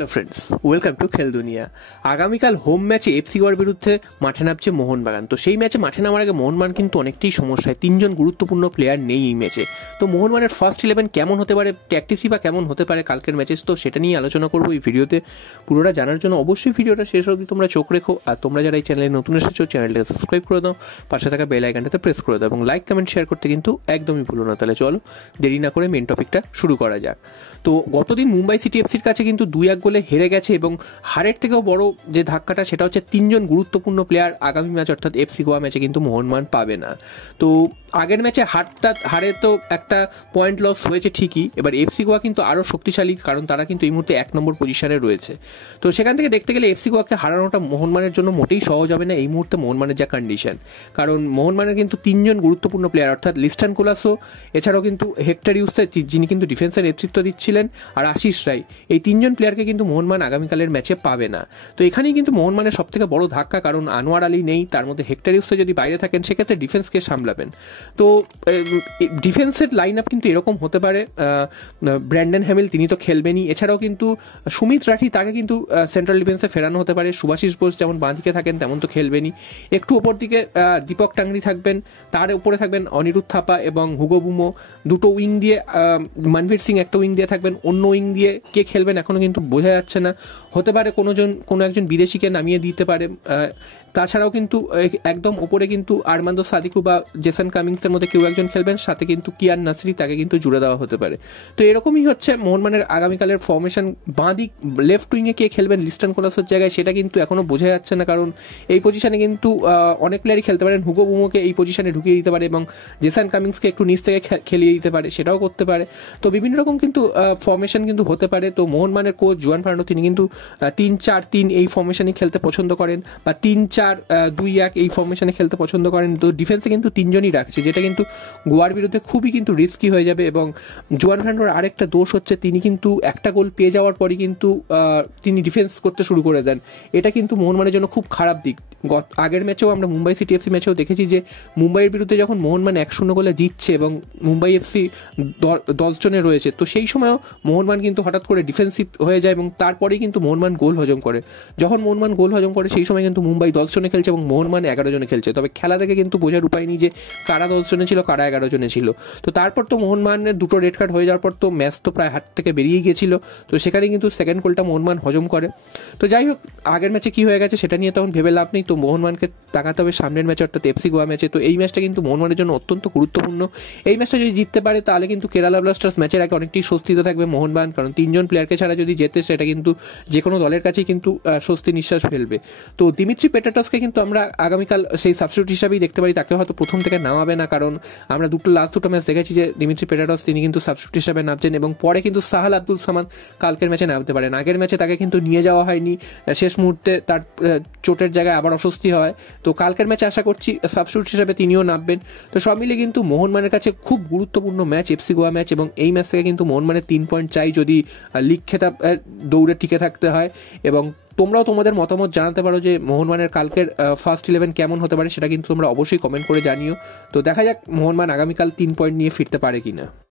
Hello friends, welcome to খেল দুনিয়া। আগামীকাল হোম ম্যাচে এফসি গোয়ার বিরুদ্ধে মাঠে নামছে মোহনবাগান। তো সেই ম্যাচে মাঠে নামার আগে মোহনবাগান কিন্তু অনেকটাই সমস্যায়, তিনজন গুরুত্বপূর্ণ প্লেয়ার নেই এই ম্যাচে। তো মোহনবাগানের ফার্স্ট 11 কেমন হতে পারে, ট্যাকটিসই বা কেমন হতে পারে কালকের ম্যাচে, তো সেটা নিয়ে আলোচনা করবো এই ভিডিওতে। পুরোটা জানার জন্য অবশ্যই ভিডিওটা শেষ অবধি তোমরা চোখ রেখো। আর তোমরা যারা এই চ্যানেলে নতুন এসেছো, চ্যানেলটাকে সাবস্ক্রাইব করে দাও, পাশে থাকা বেল আইকনটাতে প্রেস করে দাও এবং লাইক কমেন্ট শেয়ার করতে কিন্তু একদমই ভুলো না। তাহলে চলো দেরি না করে মেন টপিকটা শুরু করা যাক। তো গতদিন মুম্বাই সিটি এফসির কাছে কিন্তু 2-1 গোলে হেরে গেছে এবং হারের থেকেও বড় যে ধাক্কাটা সেটা হচ্ছে তিনজন গুরুত্বপূর্ণ প্লেয়ার আগামী ম্যাচ অর্থাৎ এফসি গোয়া ম্যাচে কিন্তু মোহনবাগান পাবে না। তো আগের ম্যাচে হারে তো একটা পয়েন্ট লস হয়েছে ঠিকই, এবার এফসি গোয়া কিন্তু আরও শক্তিশালী, কারণ তারা কিন্তু এই মুহূর্তে 1 নম্বর পজিশনে রয়েছে। তো সেখান থেকে দেখতে গেলে এফসি গোয়াকে হারানোটা মোহনবাগানের জন্য মোটেই সহজ হবে না এই মুহূর্তে মোহনবাগানের যা কন্ডিশন, কারণ মোহনবাগানের কিন্তু তিনজন গুরুত্বপূর্ণ প্লেয়ার অর্থাৎ লিস্টান কোলাসো, এছাড়াও কিন্তু হেক্টর ইউসে যিনি কিন্তু ডিফেন্সের নেতৃত্ব দিচ্ছিলেন, আর আশিস রায়, এই তিনজন প্লেয়ারকে কিন্তু মোহনবাগান আগামীকালের ম্যাচে পাবে না। তো এখানেই কিন্তু মোহনবাগানের সব থেকে বড় ধাক্কা, কারণ আনোয়ার আলী নেই, তার মধ্যে হেক্টর ইউসে যদি বাইরে থাকেন সেক্ষেত্রে ডিফেন্সকে সামলাবেন। তো ডিফেন্সের লাইন আপ কিন্তু এরকম হতে পারে, ব্র্যান্ডন হ্যামিল তিনি তো খেলবেনই, এছাড়াও কিন্তু সুমিত রাঠি তাকে কিন্তু সেন্ট্রাল ডিফেন্সে ফেরানো হতে পারে, সুভাশিস বোস যেমন বাঁ দিকে থাকেন তেমন তো খেলবেনই, একটু ওপর দিকে দীপক টাংরি থাকবেন, তার উপরে থাকবেন অনিরুদ্ধ থাপা এবং হুগো বুমো, দুটো উইং দিয়ে মনভীর সিং একটা উইং দিয়ে থাকবেন, অন্য উইং দিয়ে কে খেলবেন এখনো কিন্তু বোঝা যাচ্ছে না, হতে পারে কোনো একজন বিদেশিকে নামিয়ে দিতে পারে। তাছাড়াও কিন্তু একদম ওপরে কিন্তু আরমান্দো সাদিকু বা জেসন কামিংসের মধ্যে কেউ একজন খেলবেন, সাথে কিন্তু কিয়ান নাসরি তাকে কিন্তু জুড়ে দেওয়া হতে পারে। তো এরকমই হচ্ছে মোহনবাগানের আগামীকালের ফর্মেশন। বাঁ দিক লেফট উইংয়ে কে খেলবেন লিস্টান কোলাসোর জায়গায় সেটা কিন্তু এখনো বোঝা যাচ্ছে না, কারণ এই পজিশনে কিন্তু অনেক প্লেয়ারই খেলতে পারেন, হুগো বুমোকে এই পজিশনে ঢুকিয়ে দিতে পারে এবং জেসন কামিংসকে একটু নিচ থেকে খেলিয়ে দিতে পারে, সেটাও করতে পারে। তো বিভিন্ন রকম কিন্তু ফর্মেশন কিন্তু হতে পারে। তো মোহনবাগানের কোচ জুয়ান ফার্নান্দো তিনি কিন্তু 3-4-3 এই ফর্মেশনই খেলতে পছন্দ করেন, বা 3-4-2-1 এই ফর্মেশনে খেলতে পছন্দ করেন। তো ডিফেন্সে কিন্তু তিনজনই রাখছে, যেটা কিন্তু গোয়ার বিরুদ্ধে খুবই কিন্তু রিস্কি হয়ে যাবে। এবং জুয়ান ফার্নান্দোর আরেকটা দোষ হচ্ছে তিনি কিন্তু একটা গোল পেয়ে যাওয়ার পরই কিন্তু তিনি ডিফেন্স করতে শুরু করে দেন, এটা কিন্তু মোহনবাগানের জন্য খুব খারাপ দিক। আগের ম্যাচেও আমরা মুম্বাই সিটি এফসি ম্যাচেও দেখেছি যে মুম্বাইয়ের বিরুদ্ধে যখন মোহনবাগান 1-0 গোলে জিতছে এবং মুম্বাই এফসি 10 জনে রয়েছে, তো সেই সময়ও মোহনবাগান কিন্তু হঠাৎ করে ডিফেন্সিভ হয়ে যায় এবং তারপরেই কিন্তু মোহনবাগান গোল হজম করে। যখন মোহনবাগান গোল হজম করে সেই সময় কিন্তু মুম্বাই 10 জনে খেলছে এবং মোহনবাগান 11 জনে খেলছে। তবে খেলা থেকে কিন্তু বোঝার উপায় নেই যে কারা 10 জনে ছিল কারা 11 জনে ছিল। তো তারপর তো মোহনবাগানের দুটো রেড কার্ড হয়ে যাওয়ার পর তো ম্যাচ তো প্রায় হাত থেকে বেরিয়ে গিয়েছিল। তো সেখানে কিন্তু সেকেন্ড গোলটা মোহনবাগান হজম করে। তো যাই হোক, আগের ম্যাচে কি হয়ে গেছে সেটা নিয়ে তখন ভেবে লাভ নেই। তো মোহনবাগানকে তাকাতে হবে সামনের ম্যাচ অর্থাৎ এফসি গোয়া ম্যাচে। তো এই ম্যাচটা কিন্তু মোহনবাগানের জন্য অত্যন্ত গুরুত্বপূর্ণ। এই ম্যাচটা যদি জিততে পারে তাহলে কিন্তু কেরালা ব্লাস্টার্স ম্যাচের আগে অনেকটাই স্বস্তিতে থাকবে মোহনবাগান, কারণ তিনজন প্লেয়ারকে ছাড়া যদি জেতে সেটা কিন্তু যে কোনো দলের কাছেই কিন্তু স্বস্তি নিঃশ্বাস ফেলবে। তো দিমিত্রি পেট্রাটসকে কিন্তু আমরা আগামীকাল সেই সাবস্টিটিউট হিসাবেই দেখতে পারি, তাকে হয়তো প্রথম থেকে নামাবে না, কারণ আমরা লাস্ট দুটো ম্যাচ দেখেছি যে দিমিত্রি পেট্রাটস তিনি কিন্তু সাবস্টিটিউট হিসাবে নামছেন এবং পরে কিন্তু সাহাল আব্দুল সামাদ কালকের ম্যাচে নামতে পারেন। আগের ম্যাচে তাকে কিন্তু নিয়ে যাওয়া হয়নি, শেষ মুহূর্তে তার চোটের জায়গায় আবার অস্বস্তি হয়। তো কালকের ম্যাচে আশা করছি সাবস্টিটিউট হিসাবে তিনিও নামবেন। তো সব মিলে কিন্তু মোহনবাগানের কাছে খুব গুরুত্বপূর্ণ ম্যাচ এফসি গোয়া ম্যাচ, এবং এই ম্যাচ থেকে কিন্তু মোহনবাগানের 3 পয়েন্ট চাই যদি লিগ খেতাব দৌড়ে টিকে থাকতে হয়। এবং তোমরাও তোমাদের মতামত জানাতে পারো যে মোহনবাগানের কালকের ফার্স্ট 11 কেমন হতে পারে, সেটা কিন্তু তোমরা অবশ্যই কমেন্ট করে জানিও। তো দেখা যাক মোহনবাগান আগামীকাল 3 পয়েন্ট নিয়ে ফিরতে পারে কিনা।